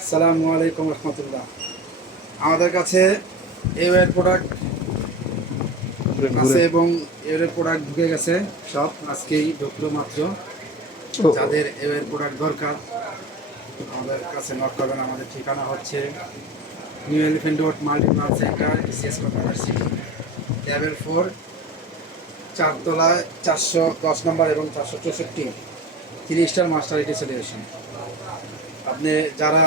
আসসালামু আলাইকুম রহমতুল্লাহ। আমাদের কাছে এওয়ের প্রোডাক্ট আছে এবং এওয়ের প্রোডাক্ট ঢুকে গেছে, সব আজকেই ঢুকলো মাত্র। যাদের এওয়ের প্রোডাক্ট দরকার আমাদের কাছে নক করবেন। আমাদের ঠিকানা হচ্ছে new elephant road Multiplan centre, DCs corner city, level 4, 4 তলায় 410 নম্বর এবং 464 3 স্টার মাস্টার এডিশন। আপনি যারা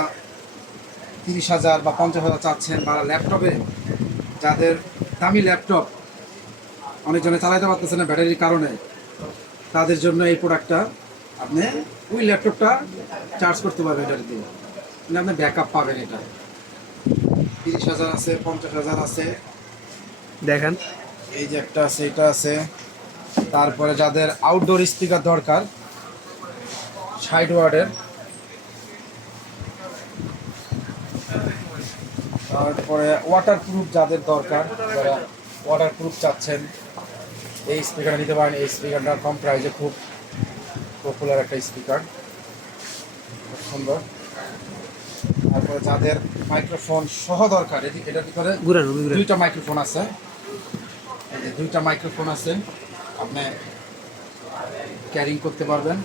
30,000 বা 50,000 চাচ্ছেন, বা ল্যাপটপে যাদের দামি ল্যাপটপ অনেকজনে চালাতে পারতেছে না ব্যাটারির কারণে, তাদের জন্য এই প্রোডাক্টটা আপনি ওই ল্যাপটপটা চার্জ করতে পারবেন এটার দিয়ে, মানে আপনি ব্যাকআপ পাবেন। এটা 30,000 আছে, 50,000 আছে, দেখেন এই যে একটা আছে, এটা আছে। তারপরে যাদের আউটডোর স্পিকার দরকার 60 ওয়াটের, তারপরে ওয়াটারপ্রুফ যাদের দরকার, যারা ওয়াটারপ্রুফ চাচ্ছেন, এই স্পিকারটা নিতে পারেন। এই স্পিকারটা কম প্রাইসে খুব পপুলার একটা স্পিকার, খুব সুন্দর। তারপরে যাদের মাইক্রোফোন সহ দরকার, এটার ভিতরে দুইটা মাইক্রোফোন আছে, এই যে দুইটা মাইক্রোফোন আছে, আপনি ক্যারিং করতে পারবেন।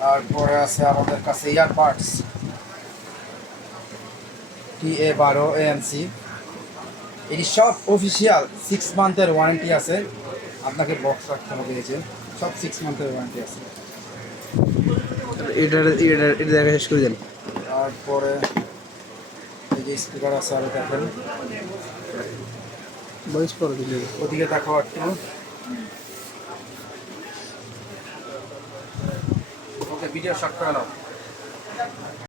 তারপরে আছে আমাদের কাছে ইয়ারবাডস TA12 ANC, এটি সব অফিসিয়াল 6 মান্থের ওয়ারেন্টি আছে। আপনাকে বক্স রাখতে হবে, এই যে সব 6 মান্থের ওয়ারেন্টি আছে। এটা দেখা শেষ করে দেন। তারপরে এই যে স্পিকার আছে, আরো দেখেন, বয়স পরে দিলে ওদিকে দেখো একটু। ওকে, ভিডিও শর্ট করে নাও।